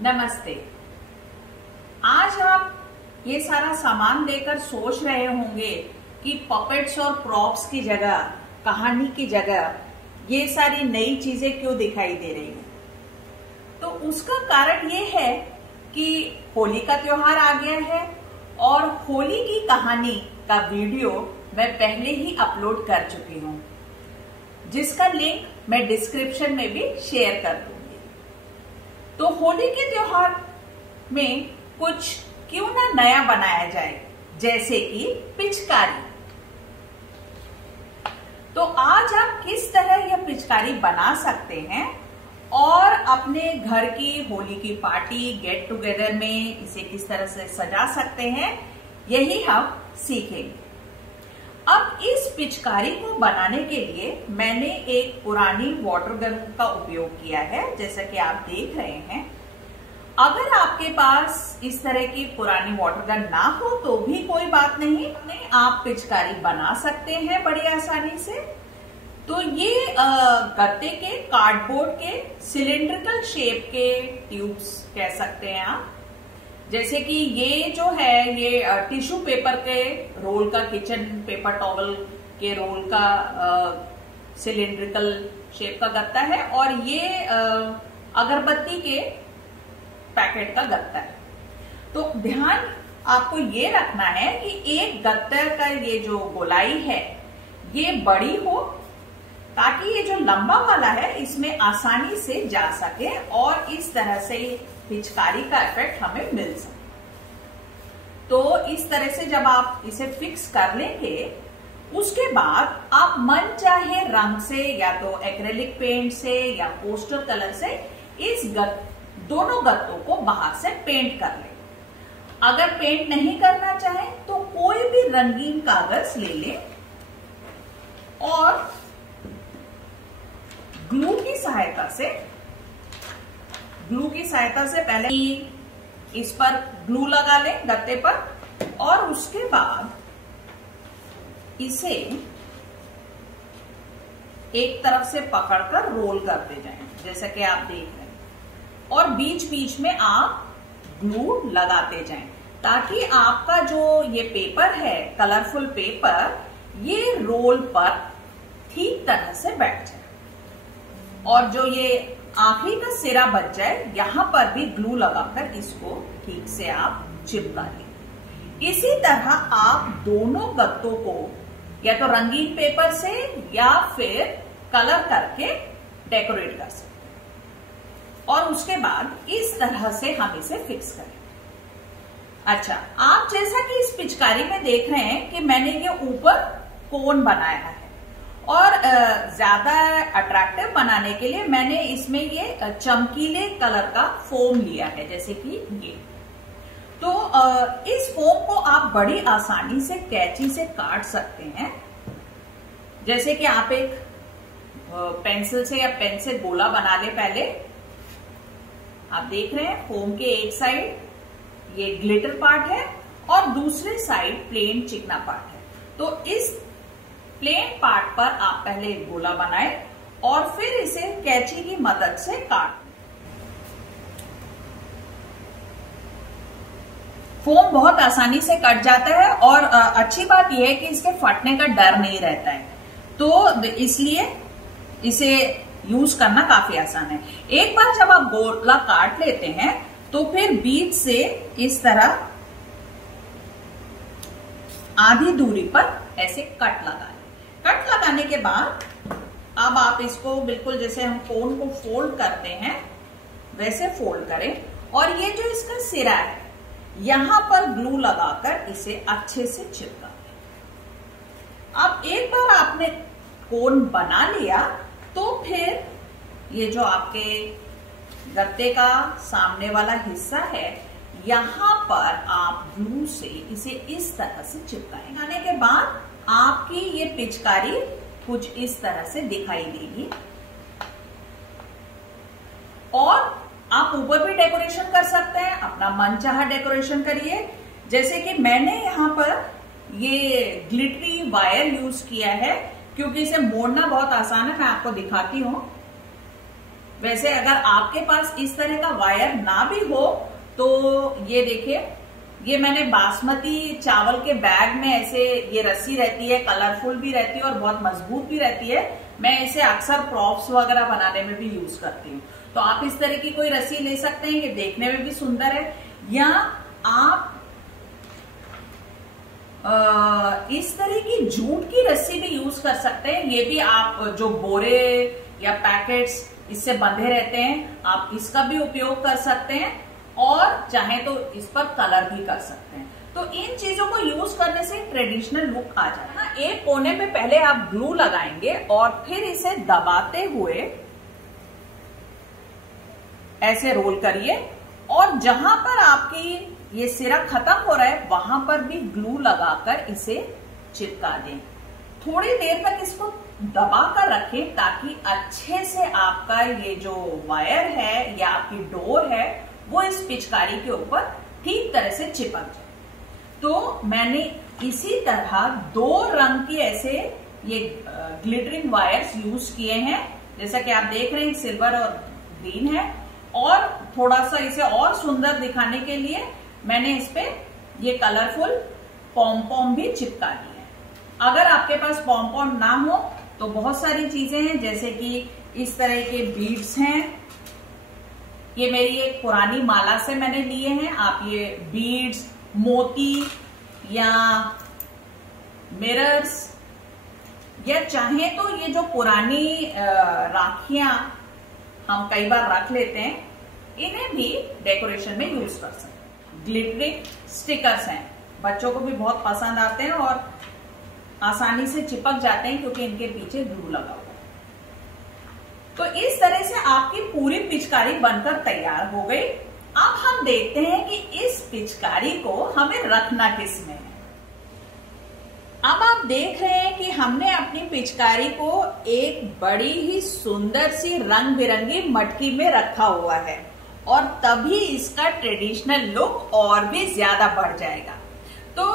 नमस्ते। आज आप ये सारा सामान लेकर सोच रहे होंगे कि पपेट्स और प्रॉप्स की जगह, कहानी की जगह ये सारी नई चीजें क्यों दिखाई दे रही हैं। तो उसका कारण ये है कि होली का त्योहार आ गया है और होली की कहानी का वीडियो मैं पहले ही अपलोड कर चुकी हूं, जिसका लिंक मैं डिस्क्रिप्शन में भी शेयर कर दूंगी। तो होली के त्योहार में कुछ क्यों ना नया बनाया जाए, जैसे कि पिचकारी। तो आज आप किस तरह यह पिचकारी बना सकते हैं और अपने घर की होली की पार्टी, गेट टुगेदर में इसे किस तरह से सजा सकते हैं, यही हम सीखेंगे। अब इस पिचकारी को बनाने के लिए मैंने एक पुरानी वाटर गन का उपयोग किया है, जैसा कि आप देख रहे हैं। अगर आपके पास इस तरह की पुरानी वाटर गन ना हो तो भी कोई बात नहीं, आप पिचकारी बना सकते हैं बड़ी आसानी से। तो ये गत्ते के, कार्डबोर्ड के सिलिंड्रिकल शेप के ट्यूब्स कह सकते हैं आप। जैसे कि ये जो है ये टिश्यू पेपर के रोल का, किचन पेपर टॉवल के रोल का सिलिंड्रिकल शेप का गत्ता है, और ये अगरबत्ती के पैकेट का गत्ता है। तो ध्यान आपको ये रखना है कि एक गत्ते का ये जो गोलाई है ये बड़ी हो, ताकि ये जो लंबा वाला है इसमें आसानी से जा सके और इस तरह से पिचकारी का इफेक्ट हमें मिल सके। तो इस तरह से जब आप इसे फिक्स कर लेंगे, उसके बाद आप मन चाहे रंग से, या तो एक्रेलिक पेंट से या पोस्टर कलर से इस दोनों गत्तों को बाहर से पेंट कर लें। अगर पेंट नहीं करना चाहे तो कोई भी रंगीन कागज ले लें और ग्लू की सहायता से पहले इस पर ग्लू लगा लें गत्ते पर, और उसके बाद इसे एक तरफ से पकड़कर रोल करते जाएं, जैसा कि आप देख रहे हैं, और बीच बीच में आप ग्लू लगाते जाएं, ताकि आपका जो ये पेपर है, कलरफुल पेपर, ये रोल पर ठीक तरह से बैठ जाए और जो ये आखिरी का सिरा बच जाए, यहां पर भी ग्लू लगाकर इसको ठीक से आप चिपका लें। इसी तरह आप दोनों गत्तों को या तो रंगीन पेपर से या फिर कलर करके डेकोरेट कर सकते हैं, और उसके बाद इस तरह से हम इसे फिक्स करें। अच्छा, आप जैसा कि इस पिचकारी में देख रहे हैं कि मैंने ये ऊपर कोन बनाया है, और ज्यादा अट्रैक्टिव बनाने के लिए मैंने इसमें ये चमकीले कलर का फोम लिया है, जैसे कि ये। तो इस फोम को आप बड़ी आसानी से कैंची से काट सकते हैं। जैसे कि आप एक पेंसिल से या पेन से गोला बना ले। पहले आप देख रहे हैं फोम के एक साइड ये ग्लिटर पार्ट है और दूसरे साइड प्लेन चिकना पार्ट है। तो इस प्लेन पार्ट पर आप पहले एक गोला बनाएं और फिर इसे कैंची की मदद से काट। फोम बहुत आसानी से कट जाता है, और अच्छी बात यह है कि इसके फटने का डर नहीं रहता है, तो इसलिए इसे यूज करना काफी आसान है। एक बार जब आप गोला काट लेते हैं तो फिर बीच से इस तरह आधी दूरी पर ऐसे कट लगा लें। कट लगाने के बाद अब आप इसको बिल्कुल जैसे हम कोन को फोल्ड करते हैं वैसे फोल्ड करें, और ये जो इसका सिरा है यहां पर ग्लू लगाकर इसे अच्छे से चिपका दें। अब एक बार आपने कोन बना लिया तो फिर ये जो आपके गत्ते का सामने वाला हिस्सा है, यहां पर आप ग्लू से इसे इस तरह से चिपकाएं। लगाने के बाद आपकी ये पिचकारी कुछ इस तरह से दिखाई देगी, और आप ऊपर भी डेकोरेशन कर सकते हैं, अपना मनचाहा डेकोरेशन करिए। जैसे कि मैंने यहाँ पर ये ग्लिटरी वायर यूज किया है, क्योंकि इसे मोड़ना बहुत आसान है। मैं आपको दिखाती हूँ। वैसे अगर आपके पास इस तरह का वायर ना भी हो तो ये देखिए, ये मैंने बासमती चावल के बैग में ऐसे ये रस्सी रहती है, कलरफुल भी रहती है और बहुत मजबूत भी रहती है। मैं इसे अक्सर प्रॉप्स वगैरह बनाने में भी यूज करती हूँ। तो आप इस तरह की कोई रस्सी ले सकते हैं, ये देखने में भी सुंदर है। या आप इस तरह की जूट की रस्सी भी यूज कर सकते हैं। ये भी आप जो बोरे या पैकेट्स इससे बंधे रहते हैं, आप इसका भी उपयोग कर सकते हैं और चाहे तो इस पर कलर भी कर सकते हैं। तो इन चीजों को यूज करने से ट्रेडिशनल लुक आ जाता है। एक कोने में पहले आप ग्लू लगाएंगे और फिर इसे दबाते हुए ऐसे रोल करिए और जहां पर आपकी ये सिरा खत्म हो रहा है वहां पर भी ग्लू लगाकर इसे चिपका दें। थोड़ी देर तक इसको दबा कर रखें ताकि अच्छे से आपका ये जो वायर है या आपकी डोर है वो इस पिचकारी के ऊपर ठीक तरह से चिपक जाए। तो मैंने इसी तरह 2 रंग के ऐसे ये ग्लिटरिंग वायर्स यूज किए हैं, जैसा कि आप देख रहे हैं सिल्वर और ग्रीन है। और थोड़ा सा इसे और सुंदर दिखाने के लिए मैंने इस पे ये कलरफुल पॉम भी चिपका दी है। अगर आपके पास पॉम ना हो तो बहुत सारी चीजें हैं, जैसे कि इस तरह के बीड्स हैं। ये मेरी एक पुरानी माला से मैंने लिए हैं। आप ये बीड्स, मोती या मिरर्स या चाहे तो ये जो पुरानी राखियां हम कई बार रख लेते हैं, इन्हें भी डेकोरेशन में यूज कर सकते हैं। ग्लिटरिंग स्टिकर्स हैं, बच्चों को भी बहुत पसंद आते हैं और आसानी से चिपक जाते हैं क्योंकि इनके पीछे ग्लू लगा हुआ है। तो इस तरह से आपकी पूरी पिचकारी बनकर तैयार हो गई। अब हम देखते हैं कि इस पिचकारी को हमें रखना किस में है। अब आप देख रहे हैं कि हमने अपनी पिचकारी को एक बड़ी ही सुंदर सी रंग बिरंगी मटकी में रखा हुआ है और तभी इसका ट्रेडिशनल लुक और भी ज्यादा बढ़ जाएगा। तो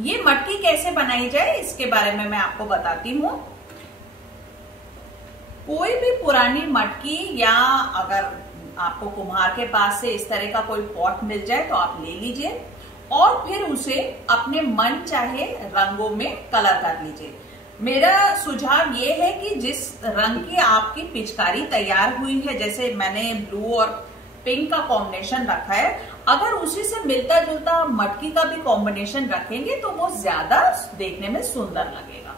ये मटकी कैसे बनाई जाए इसके बारे में मैं आपको बताती हूँ। कोई भी पुरानी मटकी या अगर आपको कुम्हार के पास से इस तरह का कोई पॉट मिल जाए तो आप ले लीजिए और फिर उसे अपने मन चाहे रंगों में कलर कर लीजिए। मेरा सुझाव ये है कि जिस रंग की आपकी पिचकारी तैयार हुई है, जैसे मैंने ब्लू और पिंक का कॉम्बिनेशन रखा है, अगर उसी से मिलता जुलता मटकी का भी कॉम्बिनेशन रखेंगे तो वो ज्यादा देखने में सुंदर लगेगा।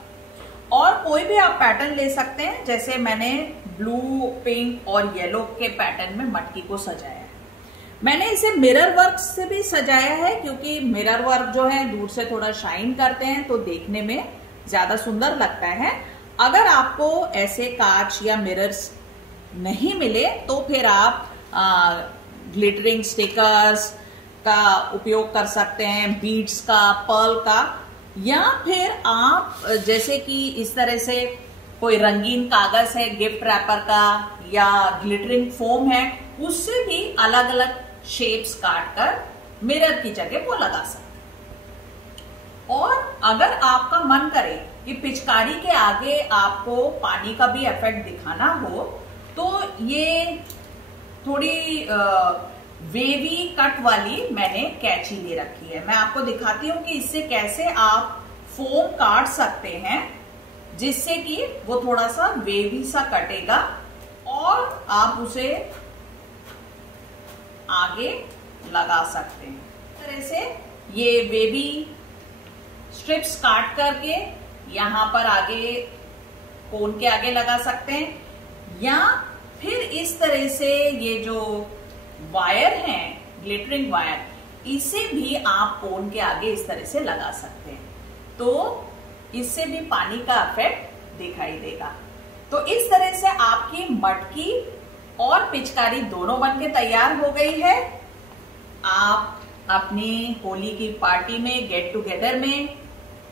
और कोई भी आप पैटर्न ले सकते हैं, जैसे मैंने ब्लू, पिंक और येलो के पैटर्न में मटकी को सजाया है। मैंने इसे मिरर वर्क से भी सजाया है क्योंकि मिरर वर्क जो है दूर से थोड़ा शाइन करते हैं तो देखने में ज्यादा सुंदर लगता है। अगर आपको ऐसे कांच या मिरर्स नहीं मिले तो फिर आप ग्लिटरिंग स्टिकर्स का उपयोग कर सकते हैं, बीड्स का, पर्ल का, या फिर आप जैसे कि इस तरह से कोई रंगीन कागज है गिफ्ट रैपर का या ग्लिटरिंग फोम है, उससे भी अलग अलग शेप्स काट कर मिरर की जगह वो लगा सकते हैं। और अगर आपका मन करे कि पिचकारी के आगे आपको पानी का भी इफेक्ट दिखाना हो तो ये थोड़ी वेवी कट वाली मैंने कैंची ले रखी है। मैं आपको दिखाती हूँ कि इससे कैसे आप फोम काट सकते हैं जिससे कि वो थोड़ा सा वेवी सा कटेगा और आप उसे आगे लगा सकते हैं। इस तरह से ये वेवी स्ट्रिप्स काट करके यहां पर आगे कोन के आगे लगा सकते हैं, या फिर इस तरह से ये जो वायर है ग्लिटरिंग वायर, इसे भी आप कोन के आगे इस तरह से लगा सकते हैं। तो इससे भी पानी का इफेक्ट दिखाई देगा। तो इस तरह से आपकी मटकी और पिचकारी दोनों बनके तैयार हो गई है। आप अपनी होली की पार्टी में, गेट टुगेदर में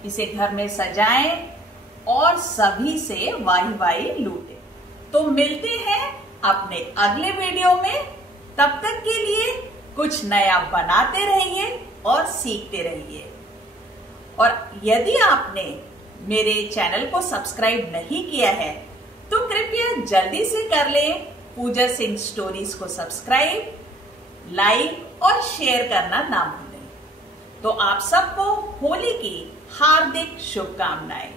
इसे घर में सजाएं और सभी से वाही वाही लूटें। तो मिलते हैं अपने अगले वीडियो में। तब तक के लिए कुछ नया बनाते रहिए और सीखते रहिए। और यदि आपने मेरे चैनल को सब्सक्राइब नहीं किया है तो कृपया जल्दी से कर लें पूजा सिंह स्टोरीज को सब्सक्राइब, लाइक और शेयर करना ना भूलें। तो आप सबको होली की हार्दिक शुभकामनाएं।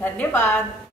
धन्यवाद।